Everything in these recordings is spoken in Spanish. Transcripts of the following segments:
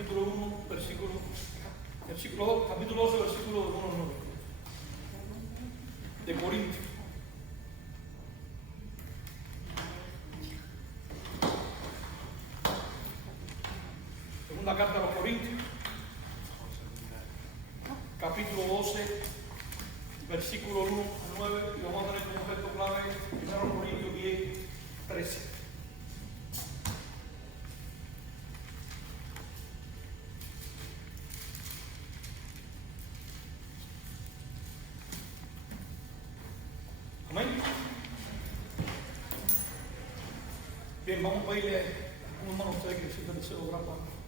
capítulo 1, versículo 2, capítulo 12, versículo 1 al 9. De Corintios. Segunda carta a los Corintios, capítulo 12, versículo 1 al 9, y vamos a tener como texto clave 1 Corintios 10, 13. Amén. Bien, vamos a pedirle a un hermano a ustedes que siempre deseo orar para música.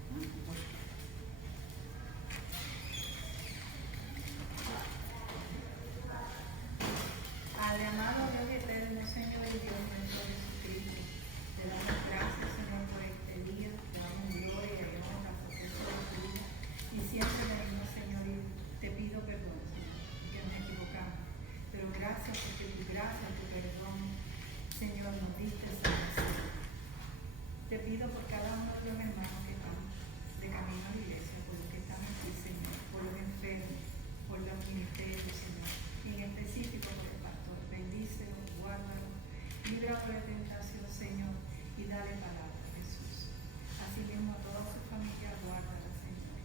Padre amado, Dios eterno, Señor y Dios nuestro Jesucristo, te damos gracias, Señor, por este día, te damos gloria y honra por tu vida. Y siempre venimos, Señor, y te pido perdón, Señor, porque nos equivocamos. Pero gracias porque tu gracia, tu perdón, Señor, nos diste salvación. Te pido por cada uno de los hermanos que están de camino a la iglesia, por los que están aquí, Señor, por los enfermos, por los ministerios, Señor, y en específico por el pastor. Bendícelo, guárdalo, líbralo de tentación, Señor, y dale palabra, Jesús. Asimismo a toda su familia, guárdala, Señor.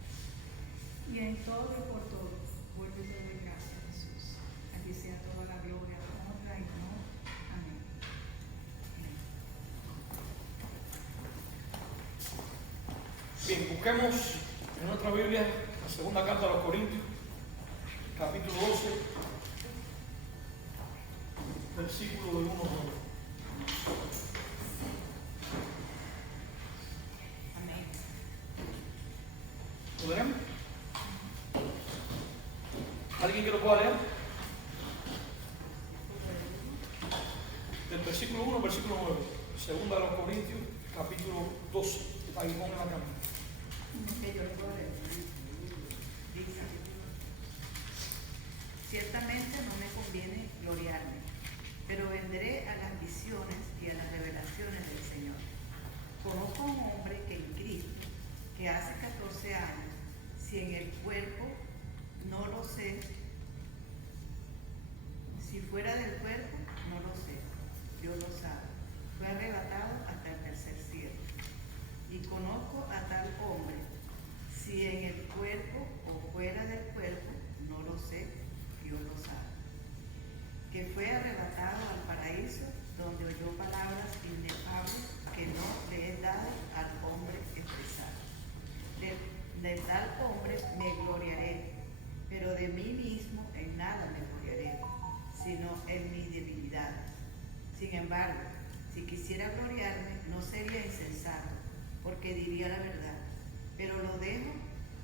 Y en todo y por todo, vuelve y te doy gracias, Jesús. Aquí sea toda la gloria, honra y honor. Amén. Bien, busquemos en nuestra Biblia la segunda carta a los Corintios, capítulo 12, versículo del 1 al 9. Amén. ¿Lo leemos? ¿Alguien que lo pueda leer? Del versículo 1 al versículo 9. Segunda a los Corintios, capítulo 12. Está ahí, pongan la cámara. Que yo lo puedo leer. Dice: ciertamente no me conviene gloriarme, pero vendré a las visiones y a las revelaciones del Señor. Conozco a un hombre que en Cristo, que hace 14 años, si en el cuerpo no lo sé, si fuera del cuerpo no lo sé, Dios lo sabe, fue arrebatado hasta el tercer cielo. Y conozco a tal hombre, si en el cuerpo o fuera del cuerpo, no lo sé, Dios lo sabe, que fue arrebatado al paraíso, donde oyó palabras inefables que no le es dado al hombre expresar. De tal hombre me gloriaré, pero de mí mismo en nada me gloriaré, sino en mis debilidades. Sin embargo, si quisiera gloriarme, no sería insensato, porque diría la verdad, pero lo dejo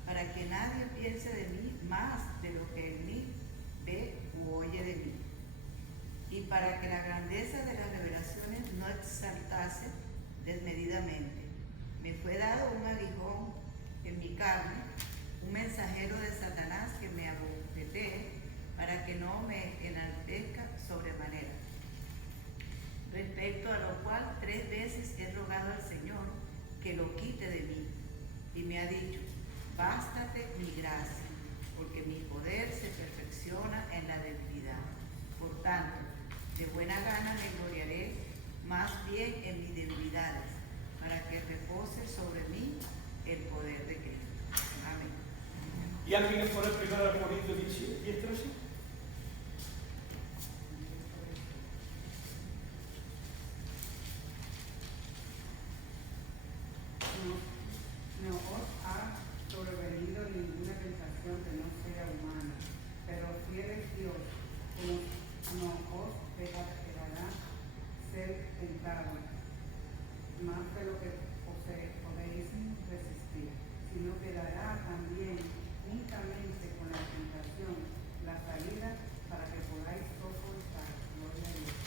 para que nadie piense de mí más de lo que en mí ve u oye de mí, y para que la grandeza de las revelaciones no exaltase desmedidamente. Me fue dado un aguijón en mi carne, un mensajero de Satanás que me abofetee, para que no me enaltezca sobremanera. Respecto a lo cual 3 veces he rogado al Señor que lo quite de mí, y me ha dicho: bástate mi gracia, porque mi poder se perfecciona en la debilidad. Por tanto, de buena gana me gloriaré más bien en mis debilidades, para que repose sobre mí el poder de Cristo. Amén. ¿Y alguien que puede explicar al Corintios 10, 13? No os ha sobrevenido ninguna tentación que no sea humana, pero fiel es Dios, que no os dejará ser tentado más de lo que podéis resistir, sino que dará también juntamente con la tentación la salida para que podáis soportar. Gloria a Dios.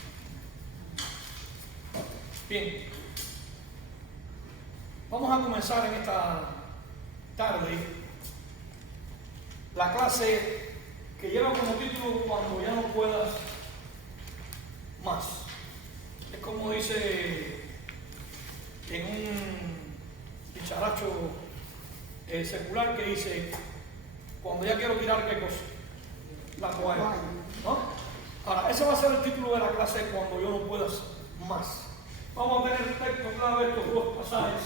Bien. Vamos a comenzar en esta tarde la clase que lleva como título Cuando ya no puedas más. Es como dice en un dicharacho secular que dice, cuando ya quiero tirar, ¿qué cosa? La toalla, ¿no? Ahora, ese va a ser el título de la clase, cuando yo no pueda más. Vamos a tener el texto clave de estos dos pasajes,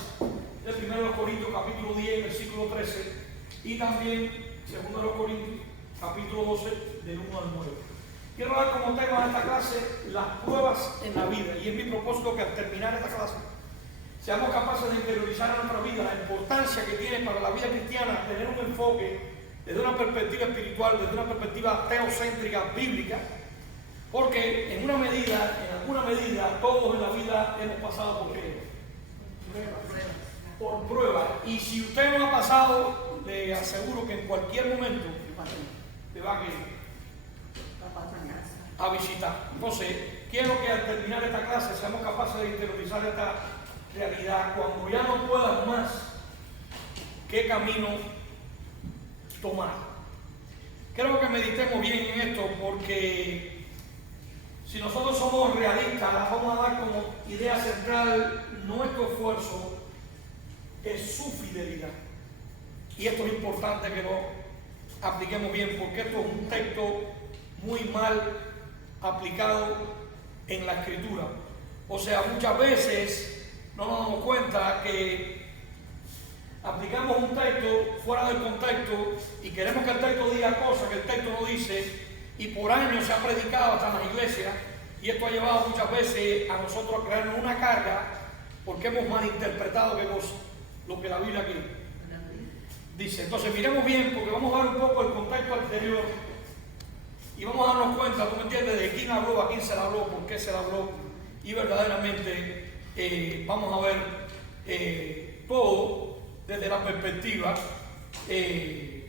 de 1 Corintios capítulo 10, versículo 13, y también 2 Corintios capítulo 12, del 1 al 9. Quiero dar como tema de esta clase las pruebas en la vida, y es mi propósito que al terminar esta clase seamos capaces de interiorizar en nuestra vida la importancia que tiene para la vida cristiana tener un enfoque desde una perspectiva espiritual, desde una perspectiva teocéntrica, bíblica, porque en alguna medida, todos en la vida hemos pasado por qué? Por pruebas. Y si usted no ha pasado, le aseguro que en cualquier momento le va a visitar. Entonces, quiero que al terminar esta clase seamos capaces de interiorizar esta realidad. Cuando ya no puedas más, ¿qué camino tomar? Creo que meditemos bien en esto, porque si nosotros somos realistas, vamos a dar como idea central nuestro esfuerzo es su fidelidad. Y esto es importante que lo apliquemos bien, porque esto es un texto muy mal aplicado en la Escritura. O sea, muchas veces no nos damos cuenta que aplicamos un texto fuera del contexto y queremos que el texto diga cosas que el texto no dice, y por años se ha predicado hasta en las iglesias, y esto ha llevado muchas veces a nosotros a crearnos una carga porque hemos malinterpretado lo que la Biblia aquí dice. Entonces miremos bien, porque vamos a dar un poco el contexto anterior y vamos a darnos cuenta, tú me entiendes, de quién habló, a quién se le habló, por qué se le habló, y verdaderamente vamos a ver todo desde la perspectiva de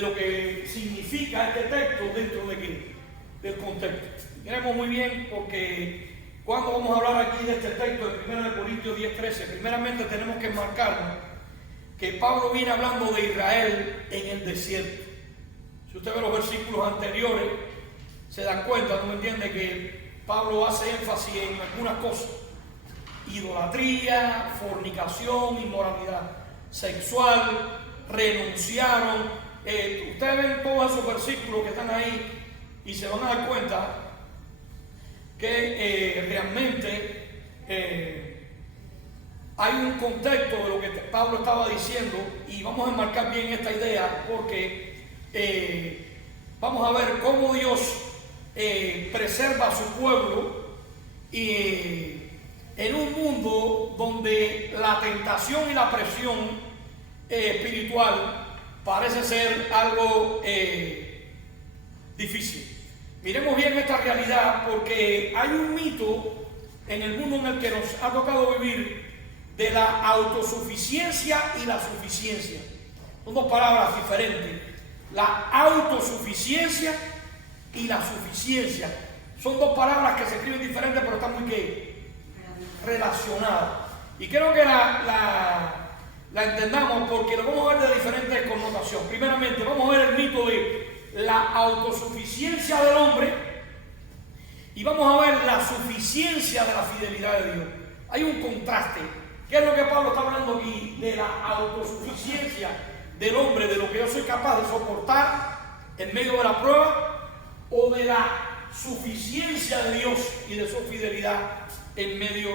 lo que significa este texto dentro del contexto. Miremos muy bien, porque cuando vamos a hablar aquí de este texto de 1 Corintios 10:13, primeramente tenemos que enmarcarnos que Pablo viene hablando de Israel en el desierto. Si usted ve los versículos anteriores, se dan cuenta, ¿no me entiende? Que Pablo hace énfasis en algunas cosas: idolatría, fornicación, inmoralidad sexual, renunciaron. Ustedes ven todos esos versículos que están ahí y se van a dar cuenta que realmente hay un contexto de lo que Pablo estaba diciendo, y vamos a enmarcar bien esta idea, porque vamos a ver cómo Dios preserva a su pueblo en un mundo donde la tentación y la presión espiritual parece ser algo difícil. Miremos bien esta realidad, porque hay un mito en el mundo en el que nos ha tocado vivir de la autosuficiencia y la suficiencia. Son dos palabras diferentes. La autosuficiencia y la suficiencia son dos palabras que se escriben diferentes, pero están muy relacionadas. Y creo que la entendamos, porque lo vamos a ver de diferentes connotaciones. Primeramente, vamos a ver el mito de la autosuficiencia del hombre, y vamos a ver la suficiencia de la fidelidad de Dios. Hay un contraste. ¿Qué es lo que Pablo está hablando aquí? De la autosuficiencia del hombre, de lo que yo soy capaz de soportar en medio de la prueba, o de la suficiencia de Dios y de su fidelidad en medio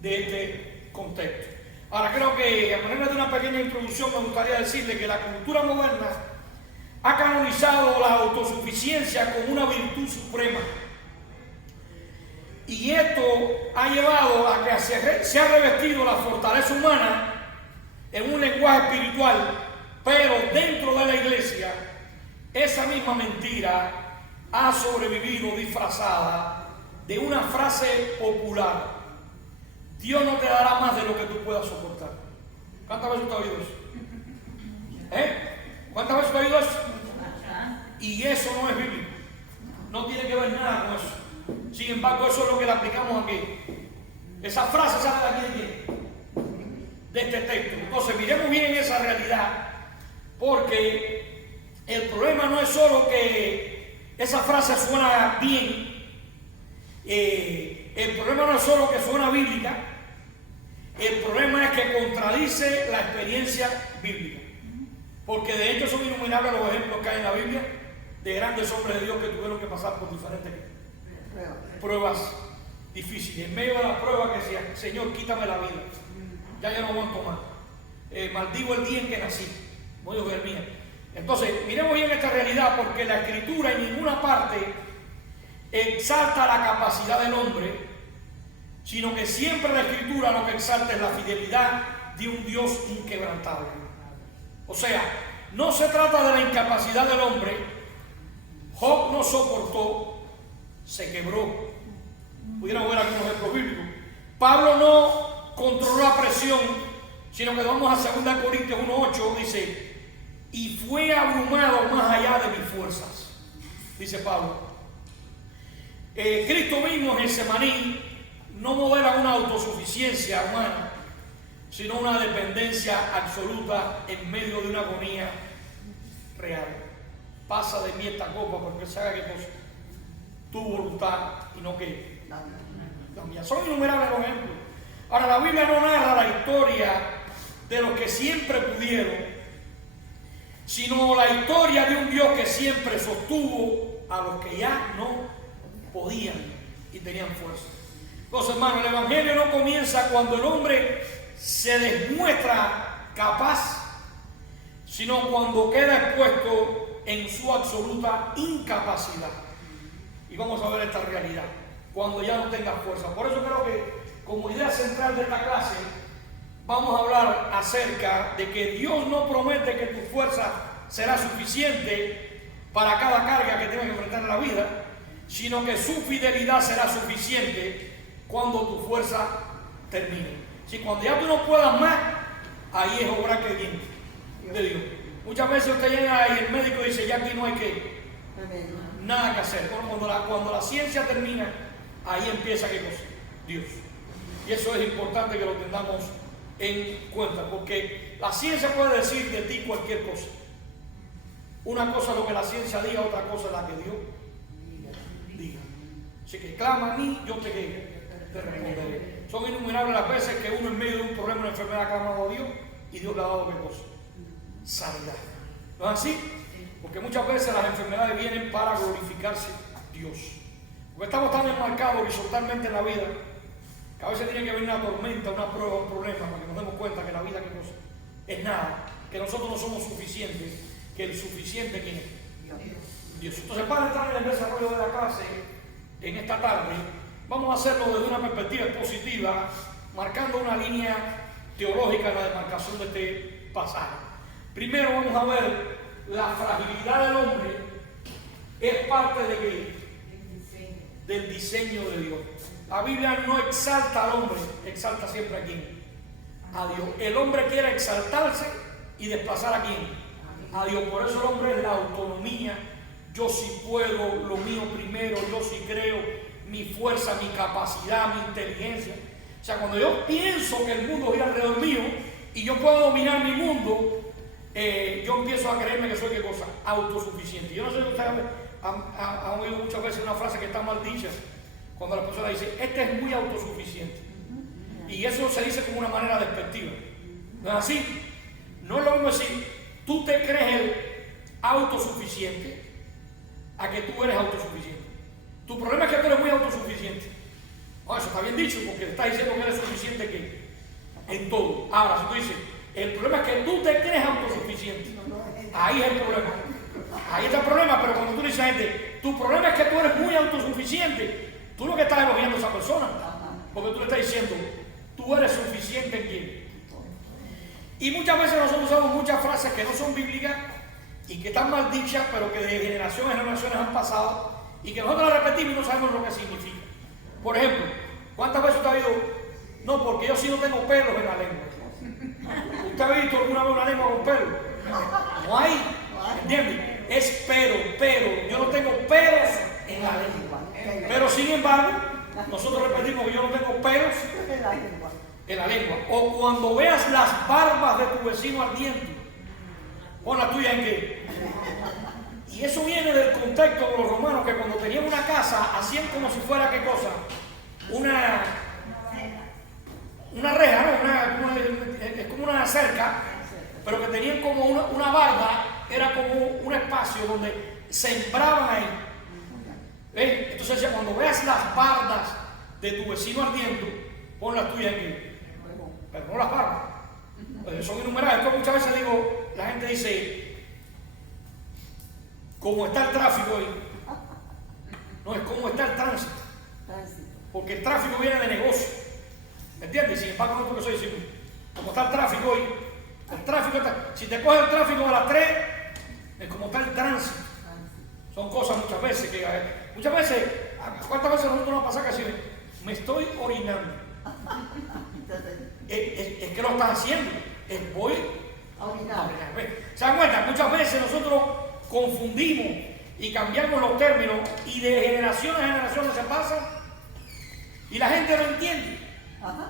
de este contexto. Ahora, creo que a manera de una pequeña introducción me gustaría decirle que la cultura moderna ha canonizado la autosuficiencia como una virtud suprema, y esto ha llevado a que se ha revestido la fortaleza humana en un lenguaje espiritual, pero dentro de la iglesia esa misma mentira ha sobrevivido disfrazada de una frase popular: Dios no te dará más de lo que tú puedas soportar. ¿Cuántas veces usted ha oído eso? ¿Cuántas veces usted ha oído eso? Y eso no es bíblico, no tiene que ver nada con eso. Sin embargo, eso es lo que le aplicamos aquí. Esa frase sale de aquí, de este texto. Entonces, miremos bien esa realidad, porque el problema no es solo que esa frase suena bien, el problema no es solo que suena bíblica, El problema es que contradice la experiencia bíblica. Porque de hecho son innumerables los ejemplos que hay en la Biblia de grandes hombres de Dios que tuvieron que pasar por diferentes pruebas difíciles. En medio de la prueba que decía, Señor, quítame la vida. Ya yo no aguanto más. Maldigo el día en que nací. Como dijo Jeremías. Entonces, miremos bien esta realidad, porque la Escritura en ninguna parte exalta la capacidad del hombre, sino que siempre la Escritura lo que exalta es la fidelidad de un Dios inquebrantable. O sea, no se trata de la incapacidad del hombre. Job no soportó, se quebró. Pudiéramos ver algunos ejemplos bíblicos. Pablo no controló la presión, sino que vamos a 2 Corintios 1:8, dice, y fue abrumado más allá de mis fuerzas, dice Pablo. Cristo mismo en Getsemaní no modela una autosuficiencia humana, sino una dependencia absoluta en medio de una agonía real. Pasa de mí esta copa porque se haga que cosa, tu voluntad y no que la mía. Son innumerables los ejemplos. Ahora, la Biblia no narra la historia de los que siempre pudieron, sino la historia de un Dios que siempre sostuvo a los que ya no podían y tenían fuerza. Entonces, hermano, el Evangelio no comienza cuando el hombre se demuestra capaz, sino cuando queda expuesto en su absoluta incapacidad. Y vamos a ver esta realidad, cuando ya no tenga fuerza. Por eso creo que como idea central de esta clase vamos a hablar acerca de que Dios no promete que tu fuerza será suficiente para cada carga que tengas que enfrentar en la vida, sino que su fidelidad será suficiente cuando tu fuerza termine. Si cuando ya tú no puedas más, ahí es obra que viene de Dios. Muchas veces usted llega y el médico dice, ya aquí no hay que nada que hacer. Cuando la ciencia termina, ahí empieza ¿qué cosa? Dios. Y eso es importante que lo tengamos en cuenta, porque la ciencia puede decir de ti cualquier cosa. Una cosa es lo que la ciencia diga, otra cosa es la que Dios diga. Así que clama a mí, yo te responderé. Son innumerables las veces que uno en medio de un problema, una enfermedad, ha clamado a Dios y Dios le ha dado ¿qué cosa? Sanidad. ¿No es así? Porque muchas veces las enfermedades vienen para glorificarse Dios. Porque estamos tan enmarcados horizontalmente en la vida que a veces tiene que venir una tormenta, una prueba, un problema, para que nos demos cuenta que la vida ¿qué cosa? Es nada, que nosotros no somos suficientes, que el suficiente ¿quién es? Dios. Entonces, para entrar en el desarrollo de la clase en esta tarde, vamos a hacerlo desde una perspectiva positiva, marcando una línea teológica en la demarcación de este pasaje. Primero vamos a ver la fragilidad del hombre es parte de ¿qué? Del diseño de Dios. La Biblia no exalta al hombre, exalta siempre a quién? A Dios. El hombre quiere exaltarse y desplazar a quién? A Dios. Por eso el hombre es la autonomía. Yo sí puedo, lo mío primero, yo sí creo, mi fuerza, mi capacidad, mi inteligencia. O sea, cuando yo pienso que el mundo gira alrededor mío y yo puedo dominar mi mundo, yo empiezo a creerme que soy ¿qué cosa? Autosuficiente. Yo no sé si ustedes han oído muchas veces una frase que está mal dicha, cuando la persona dice, este es muy autosuficiente. Y eso se dice como una manera despectiva. ¿No es así? No es lo mismo decir, tú te crees el autosuficiente a que tú eres autosuficiente. Tu problema es que tú eres muy autosuficiente. Oh, eso está bien dicho, porque estás diciendo que eres suficiente ¿qué? En todo. Ahora, si tú dices, el problema es que tú te crees autosuficiente, ahí es el problema. Ahí está el problema, pero cuando tú dices a gente, tu problema es que tú eres muy autosuficiente, tú lo que estás elogiando a esa persona, porque tú le estás diciendo, tú eres suficiente en quién. Y muchas veces nosotros usamos muchas frases que no son bíblicas y que están mal dichas, pero que de generación en generaciones han pasado y que nosotros las repetimos y no sabemos lo que significa. Por ejemplo, ¿cuántas veces usted ha oído? No, porque yo sí no tengo pelos en la lengua. ¿Usted ha visto alguna vez una lengua con pelos? No hay. ¿Entiendes? Es pero. Yo no tengo pelos en la lengua. Pero sin embargo, nosotros repetimos que yo no tengo pelos en la lengua. O cuando veas las barbas de tu vecino ardiendo, pon la tuya en qué. Y eso viene del contexto de los romanos, que cuando tenían una casa, hacían como si fuera qué cosa, una reja, ¿no? Es como una cerca, pero que tenían como una barda, era como un espacio donde sembraban ahí. ¿Ves? Entonces decía, cuando veas las bardas de tu vecino ardiendo, pon las tuyas aquí. Pero no las bardas. Pues son innumerables. Entonces muchas veces digo, la gente dice, ¿cómo está el tráfico hoy? No, es cómo está el tránsito. Porque el tráfico viene de negocio. ¿Me entiendes? Sin embargo, no es porque soy diciendo, como está el tráfico hoy, el tráfico está, si te coge el tráfico a las 3, es como está el tránsito. Son cosas muchas veces que, ¿cuántas veces nosotros nos pasa que así, me estoy orinando? Es que lo están haciendo, voy a orinar. ¿Se dan cuenta? Muchas veces nosotros confundimos y cambiamos los términos y de generación a generación se pasan y la gente no entiende.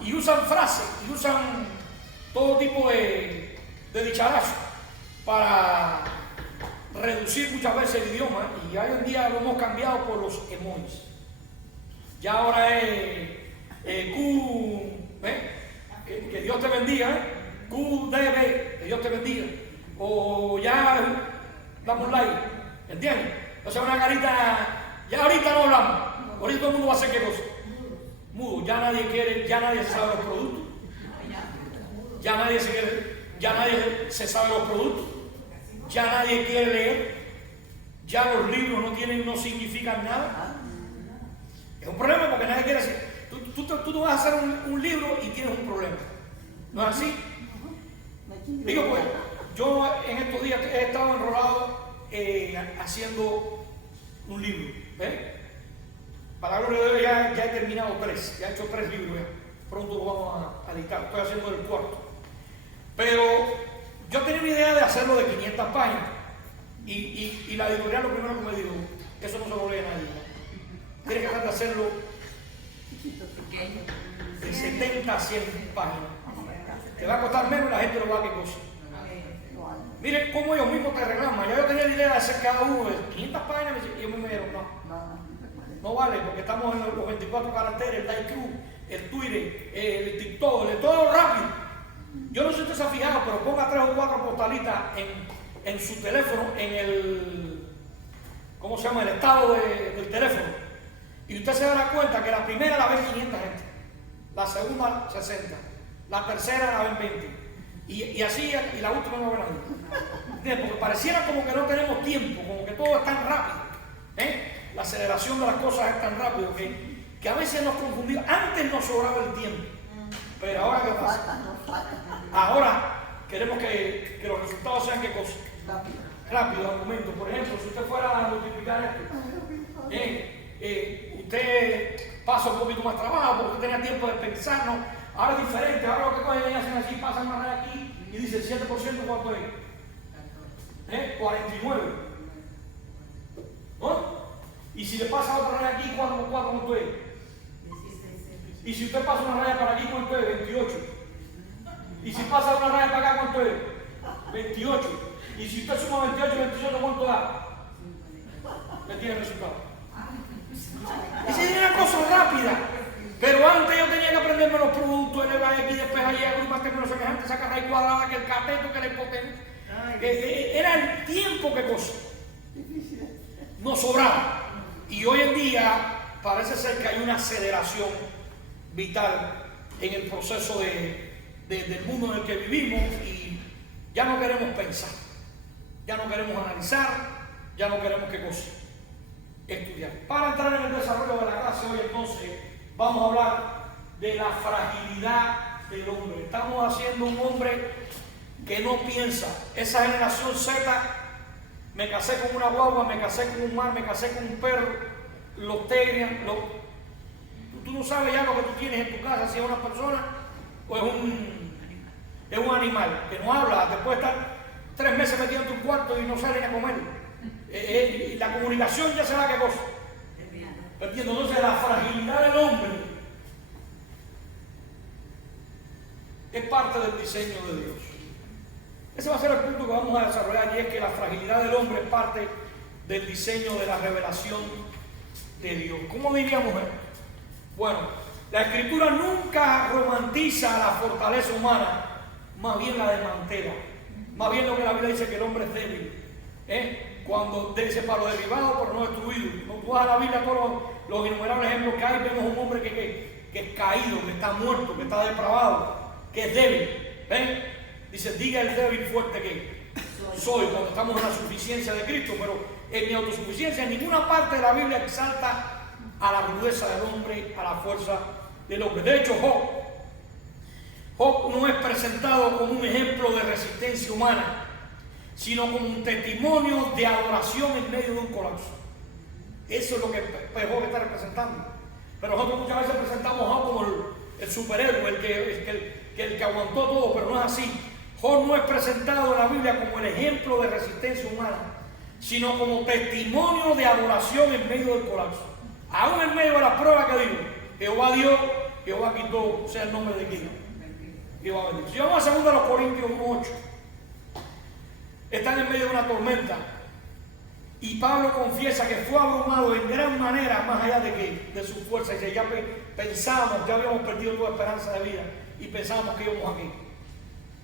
Y usan frases y usan todo tipo de dicharazos para reducir muchas veces el idioma, y hoy en día lo hemos cambiado por los emojis. Ya ahora es Q, que Dios te bendiga, QDB, que Dios te bendiga, o ya damos like, ¿entiendes? O sea, una carita, ya ahorita no hablamos, ahorita todo el mundo va a hacer qué cosa. Mudo, ya nadie quiere, ya nadie sabe los productos, ya nadie se sabe los productos, ya nadie quiere leer, ya los libros no significan nada. Es un problema porque nadie quiere hacer. Tú vas a hacer un libro y tienes un problema, ¿no es así? Digo, pues, yo en estos días he estado enrolado haciendo un libro, ¿ves? Para la gloria de Dios ya he terminado 3, ya he hecho 3 libros, ya. Pronto lo vamos a editar, estoy haciendo el 4. Pero yo tenía una idea de hacerlo de 500 páginas y la editorial lo primero que me dijo, eso no se lo lee a nadie. Tienes que tratar de hacerlo de 70 a 100 páginas. Te va a costar menos y la gente lo va a qué cosa. Miren cómo ellos mismos te reclaman. Ya yo tenía la idea de hacer cada uno de 500 páginas y ellos me dijeron, no vale, porque estamos en los 24 caracteres, el Daiku, el Twitter, el TikTok, todo rápido. Yo no sé si usted se ha fijado, pero ponga 3 o 4 postalitas en su teléfono, en el, ¿cómo se llama? El estado del teléfono. Y usted se dará cuenta que la primera la ven 500 gente, la segunda 60, la tercera la ven 20. Y así, y la última no ve nadie. Porque pareciera como que no tenemos tiempo, como que todo es tan rápido. La aceleración de las cosas es tan rápido que a veces nos confundimos. Antes nos sobraba el tiempo, pero ahora ¿qué pasa? Ahora queremos que los resultados sean ¿qué cosa? Rápido, al momento. Por ejemplo, si usted fuera a multiplicar esto, usted pasa un poquito más trabajo porque usted tenía tiempo de pensar, ¿no? Ahora es diferente, ahora lo que cogen y hacen así, pasan una raya aquí y dicen 7% ¿cuánto es? 49. ¿No? Y si le pasa otra raya aquí, 4 por 4 ¿cuánto es? Y si usted pasa una raya para aquí, ¿cuánto es? 28. Y si pasa una raya para acá, ¿cuánto es? 28. Y si usted suma 28 y 28, ¿cuánto da? ¿Me tiene el resultado? Esa es una cosa rápida. Pero antes yo tenía que aprenderme los productos, el X, después allá, y más términos semejantes, sacar raíz cuadrada, que el cateto, que la hipotenusa. Era el tiempo que cosa. Nos sobraba. Y hoy en día parece ser que hay una aceleración vital en el proceso del mundo en el que vivimos y ya no queremos pensar, ya no queremos analizar, ya no queremos qué cosa, estudiar. Para entrar en el desarrollo de la clase hoy entonces vamos a hablar de la fragilidad del hombre. Estamos haciendo un hombre que no piensa. Esa generación Z, me casé con una guagua, me casé con un mar, me casé con un perro, los tigres, tú no sabes ya lo que tú tienes en tu casa, si es una persona o es un animal que no habla, te puede estar 3 meses metido en tu cuarto y no salen a comer. La comunicación ya se da qué cosa. Perdiendo. Entonces la fragilidad del hombre es parte del diseño de Dios. Ese va a ser el punto que vamos a desarrollar, y es que la fragilidad del hombre es parte del diseño de la revelación de Dios. ¿Cómo diríamos esto? Bueno, La Escritura nunca romantiza la fortaleza humana, más bien la desmantela. Más bien lo que la Biblia dice, que el hombre es débil. Cuando dice para lo derribado, pero no destruido. Cuando tú vas a la Biblia, todos los innumerables ejemplos que hay, vemos un hombre que es caído, que está muerto, que está depravado, que es débil. Dice, diga el débil fuerte que soy, cuando estamos en la suficiencia de Cristo. Pero en mi autosuficiencia, en ninguna parte de la Biblia exalta a la rudeza del hombre, a la fuerza del hombre. De hecho, Job no es presentado como un ejemplo de resistencia humana, sino como un testimonio de adoración en medio de un colapso. Eso es lo que Job está representando. Pero nosotros muchas veces presentamos a Job como el superhéroe, el que aguantó todo, pero no es así. Job no es presentado en la Biblia como el ejemplo de resistencia humana, sino como testimonio de adoración en medio del colapso. Aún en medio de la prueba que digo, Jehová dio, Jehová quitó, sea el nombre de quién. Jehová bendijo. Si vamos a 2 Corintios 1:8, están en medio de una tormenta y Pablo confiesa que fue abrumado en gran manera, más allá de su fuerza. Y ya pensábamos, ya habíamos perdido toda esperanza de vida y pensábamos que íbamos aquí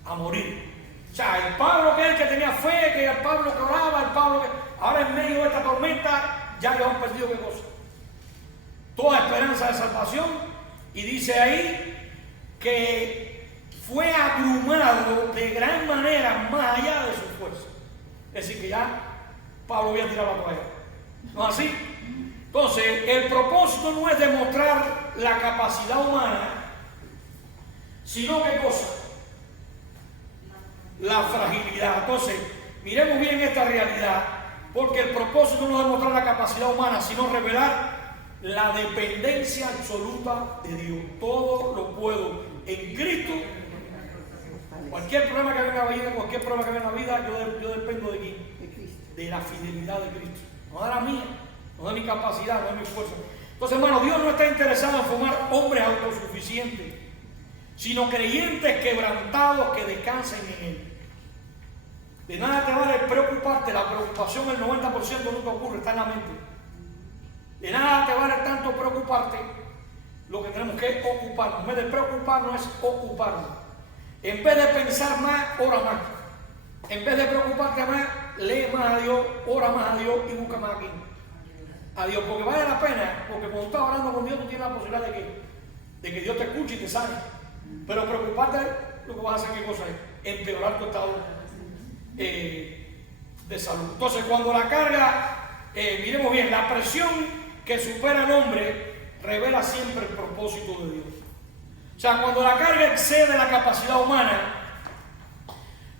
a morir. O sea, el Pablo que tenía fe, que el Pablo que oraba, el Pablo que ahora en medio de esta tormenta ya habíamos perdido qué cosa, toda esperanza de salvación. Y dice ahí que fue abrumado de gran manera, más allá de su fuerza. Es decir, que ya Pablo había tirado la toalla. ¿No es así? Entonces, el propósito no es demostrar la capacidad humana, sino ¿qué cosa? La fragilidad. Entonces, miremos bien esta realidad, porque el propósito no es demostrar la capacidad humana, sino revelar la dependencia absoluta de Dios. Todo lo puedo en Cristo. Cualquier problema que venga en la vida, cualquier problema que venga en la vida, yo dependo de quién? De la fidelidad de Cristo. No de la mía, no de mi capacidad, no de mi fuerza. Entonces, hermano, Dios no está interesado en formar hombres autosuficientes, sino creyentes quebrantados que descansen en Él. De nada te vale preocuparte, la preocupación el 90% nunca ocurre, está en la mente. De nada te vale tanto preocuparte, lo que tenemos que ocuparnos. En vez de preocuparnos es ocuparnos. En vez de pensar más, ora más. En vez de preocuparte más, lee más a Dios, ora más a Dios y busca más a Dios. Porque vale la pena, porque cuando estás orando con Dios, tú tienes la posibilidad de que Dios te escuche y te sane. Pero preocuparte, lo que vas a hacer, ¿qué cosa es? Empeorar tu estado de salud. Entonces, cuando la carga, miremos bien, la presión que supera al hombre revela siempre el propósito de Dios. O sea, cuando la carga excede la capacidad humana,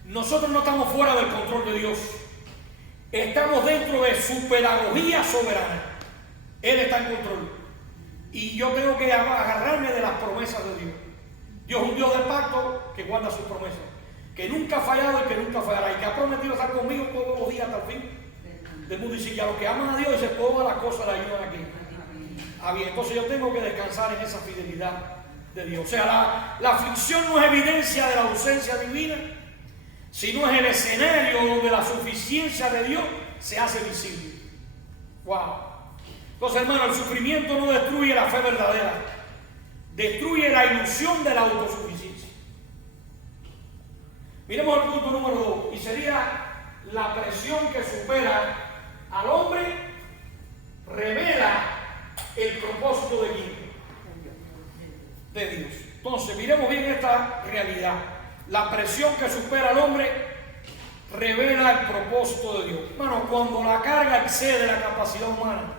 nosotros no estamos fuera del control de Dios. Estamos dentro de su pedagogía soberana. Él está en control. Y yo tengo que agarrarme de las promesas de Dios. Dios es un Dios de pacto que guarda sus promesas, que nunca ha fallado y que nunca fallará, y que ha prometido estar conmigo todos los días hasta el fin del mundo. Y si que a los que aman a Dios, dice, todas las cosas le ayudan aquí. Bien, entonces yo tengo que descansar en esa fidelidad de Dios. O sea, la aflicción no es evidencia de la ausencia divina, sino es el escenario donde la suficiencia de Dios se hace visible. Wow. Entonces, hermano, el sufrimiento no destruye la fe verdadera, destruye la ilusión de la autosuficiencia. Miremos el punto número 2, y sería la presión que supera al hombre revela el propósito de quién? De Dios. Entonces, miremos bien esta realidad. La presión que supera al hombre revela el propósito de Dios. Hermano, cuando la carga excede la capacidad humana,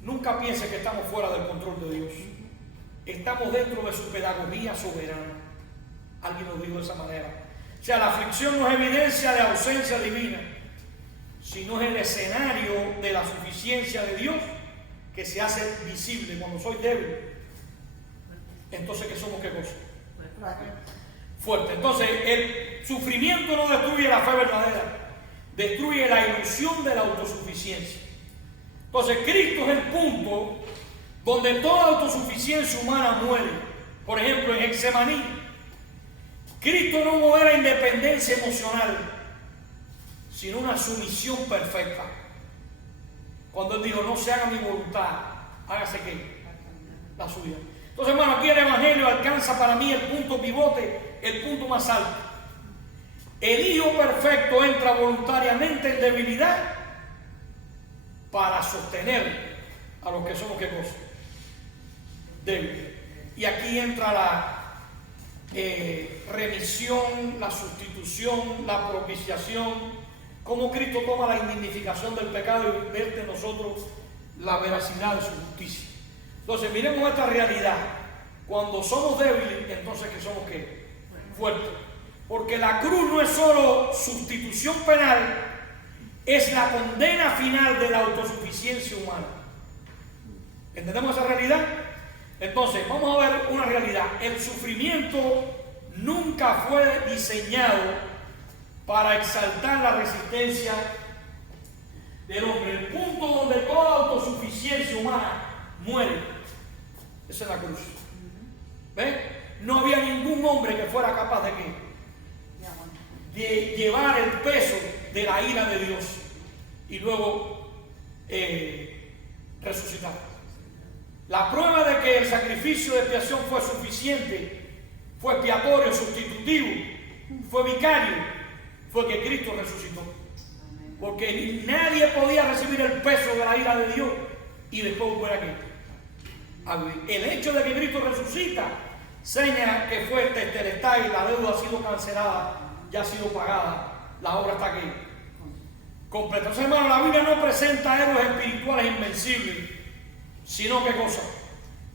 nunca piense que estamos fuera del control de Dios. Estamos dentro de su pedagogía soberana. Alguien lo dijo de esa manera. O sea, la aflicción no es evidencia de ausencia divina, sino es el escenario de la suficiencia de Dios que se hace visible. Cuando soy débil, entonces, ¿qué somos? ¿Qué cosa? Fuerte. Entonces, el sufrimiento no destruye la fe verdadera, destruye la ilusión de la autosuficiencia. Entonces, Cristo es el punto donde toda autosuficiencia humana muere. Por ejemplo, en Getsemaní, Cristo no modela independencia emocional, sino una sumisión perfecta. Cuando Él dijo, no se haga mi voluntad, hágase qué. la suya. Entonces, hermano, aquí el Evangelio alcanza para mí el punto pivote, el punto más alto. El Hijo perfecto entra voluntariamente en debilidad para sostener a los que somos, ¿qué cosa? Débiles. Y aquí entra la remisión, la sustitución, la propiciación, cómo Cristo toma la indignificación del pecado y vierte en nosotros la veracidad de su justicia. Entonces, miremos esta realidad. Cuando somos débiles, entonces que somos ¿qué? Fuertes. Porque la cruz no es solo sustitución penal, es la condena final de la autosuficiencia humana. ¿Entendemos esa realidad? Entonces, vamos a ver una realidad. El sufrimiento nunca fue diseñado para exaltar la resistencia del hombre. El punto donde toda autosuficiencia humana muere es en la cruz. ¿Ven? No había ningún hombre que fuera capaz de qué? De llevar el peso de la ira de Dios y luego resucitar. La prueba de que el sacrificio de expiación fue suficiente, fue expiatorio, sustitutivo, fue vicario, fue que Cristo resucitó. Porque nadie podía recibir el peso de la ira de Dios y después volver a vivir. El hecho de que Cristo resucita señala que fue tetelestai, la deuda ha sido cancelada, ya ha sido pagada, la obra está aquí completa. Entonces, hermano, la Biblia no presenta héroes espirituales invencibles, sino ¿qué cosa?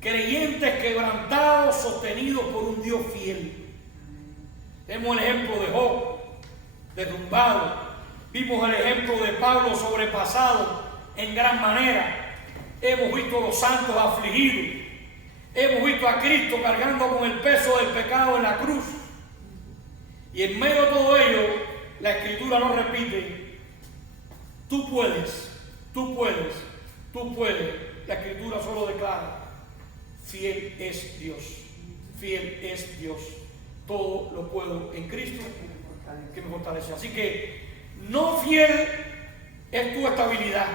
Creyentes quebrantados, sostenidos por un Dios fiel. Vemos el ejemplo de Job, derrumbado. Vimos el ejemplo de Pablo, sobrepasado en gran manera. Hemos visto a los santos afligidos. Hemos visto a Cristo cargando con el peso del pecado en la cruz. Y en medio de todo ello, la Escritura nos repite: tú puedes, tú puedes, tú puedes. La Escritura solo declara: fiel es Dios, fiel es Dios. Todo lo puedo en Cristo que me fortalece. Así que no fiel es tu estabilidad,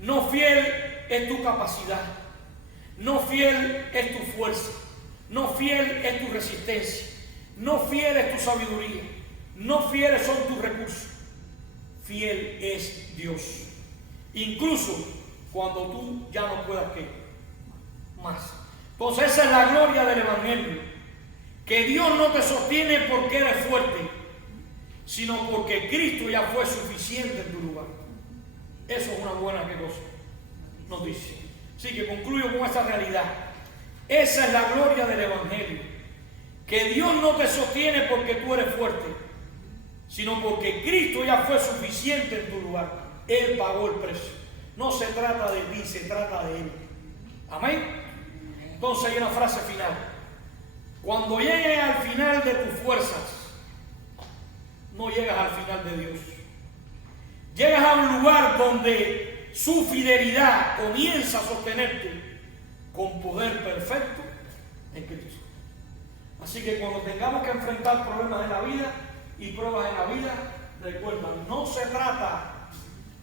no fiel es tu capacidad, no fiel es tu fuerza, no fiel es tu resistencia, no fiel es tu sabiduría, no fieles son tus recursos. Fiel es Dios. Incluso cuando tú ya no puedas ¿qué? Más. Entonces esa es la gloria del Evangelio. Que Dios no te sostiene porque eres fuerte, sino porque Cristo ya fue suficiente en tu lugar. Eso es una buena ¿qué cosa? Noticia. Así que concluyo con esta realidad. Esa es la gloria del Evangelio. Que Dios no te sostiene porque tú eres fuerte, sino porque Cristo ya fue suficiente en tu lugar. Él pagó el precio. No se trata de ti, se trata de Él. Amén. Entonces hay una frase final. Cuando llegues al final de tus fuerzas, no llegas al final de Dios. Llegas a un lugar donde su fidelidad comienza a sostenerte con poder perfecto en Cristo. Así que cuando tengamos que enfrentar problemas en la vida y pruebas en la vida, recuerda, no se trata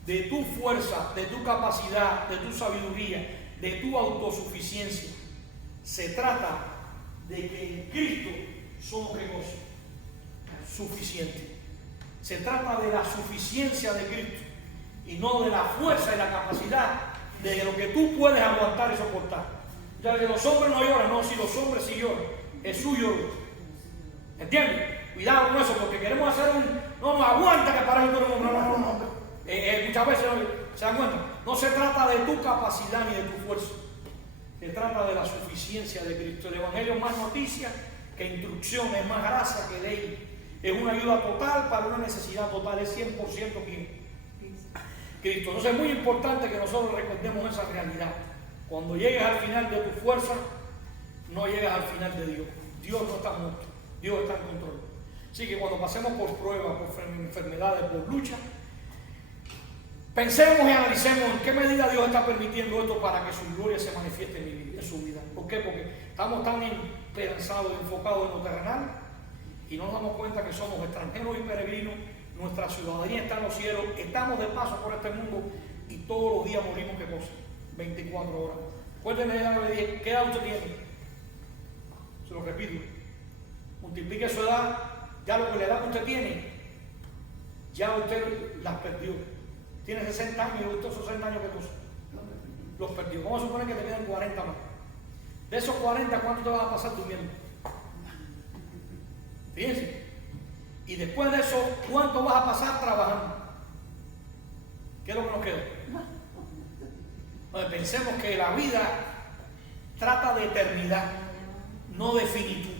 de tu fuerza, de tu capacidad, de tu sabiduría, de tu autosuficiencia. Se trata de que en Cristo somos ¿qué cosa? Suficientes. Se trata de la suficiencia de Cristo y no de la fuerza y la capacidad de lo que tú puedes aguantar y soportar. Ya que los hombres no lloran, no, si los hombres sí lloran, es su lloro. ¿Entiendes? Cuidado con eso, porque queremos hacer no nos aguanta que para el otro mundo, no. Muchas veces se dan cuenta. No se trata de tu capacidad ni de tu fuerza. Se trata de la suficiencia de Cristo. El Evangelio es más noticia que instrucción, es más gracia que ley. Es una ayuda total para una necesidad total. Es 100% ¿quién? Cristo. Entonces es muy importante que nosotros recordemos esa realidad. Cuando llegues al final de tu fuerza, no llegas al final de Dios. Dios no está muerto. Dios está en control. Así que cuando pasemos por pruebas, por enfermedades, por lucha, pensemos y analicemos en qué medida Dios está permitiendo esto para que su gloria se manifieste en su vida. ¿Por qué? Porque estamos tan esperanzados, enfocados en lo terrenal y no nos damos cuenta que somos extranjeros y peregrinos. Nuestra ciudadanía está en los cielos, estamos de paso por este mundo y todos los días morimos ¿qué cosa? 24 horas. Después de tener algo de 10, ¿qué edad usted tiene? Se lo repito. Multiplique su edad, ya lo que la edad que usted tiene, ya usted las perdió. Tiene 60 años y usted 60 años, ¿qué cosa? Los perdió. Vamos a suponer que te quedan 40 más. De esos 40, ¿cuánto te vas a pasar durmiendo? Fíjense. Y después de eso, ¿cuánto vas a pasar trabajando? ¿Qué es lo que nos queda? Entonces, pensemos que la vida trata de eternidad, no de finitud.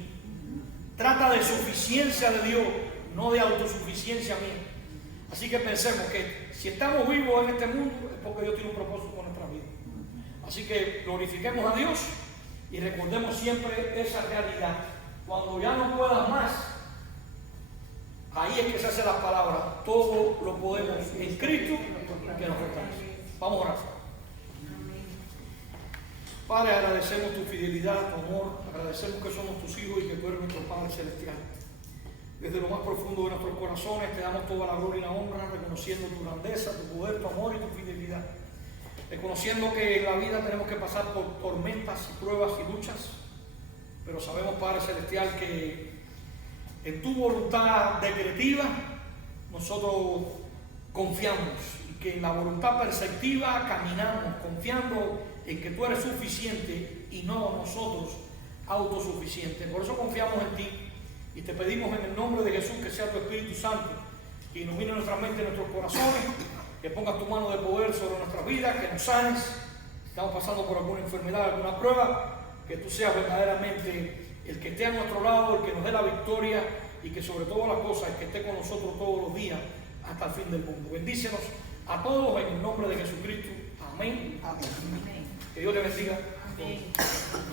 Trata de suficiencia de Dios, no de autosuficiencia mía. Así que pensemos que si estamos vivos en este mundo es porque Dios tiene un propósito con nuestra vida. Así que glorifiquemos a Dios y recordemos siempre esa realidad. Cuando ya no puedas más, ahí es que se hace la palabra. Todo lo podemos en Cristo que nos fortalece. Vamos a orar. Padre, agradecemos tu fidelidad, tu amor, agradecemos que somos tus hijos y que tú eres nuestro Padre Celestial. Desde lo más profundo de nuestros corazones te damos toda la gloria y la honra, reconociendo tu grandeza, tu poder, tu amor y tu fidelidad. Reconociendo que en la vida tenemos que pasar por tormentas y pruebas y luchas, pero sabemos, Padre Celestial, que en tu voluntad decretiva nosotros confiamos y que en la voluntad perceptiva caminamos, confiando en que tú eres suficiente y no nosotros autosuficientes. Por eso confiamos en ti y te pedimos en el nombre de Jesús que sea tu Espíritu Santo que ilumine nuestra mente y nuestros corazones, que pongas tu mano de poder sobre nuestras vidas, que nos sanes. Si estamos pasando por alguna enfermedad, alguna prueba, que tú seas verdaderamente el que esté a nuestro lado, el que nos dé la victoria y que sobre todas las cosas, el que esté con nosotros todos los días hasta el fin del mundo. Bendícenos a todos en el nombre de Jesucristo. Amén. Amén. Que Dios te bendiga. Amén.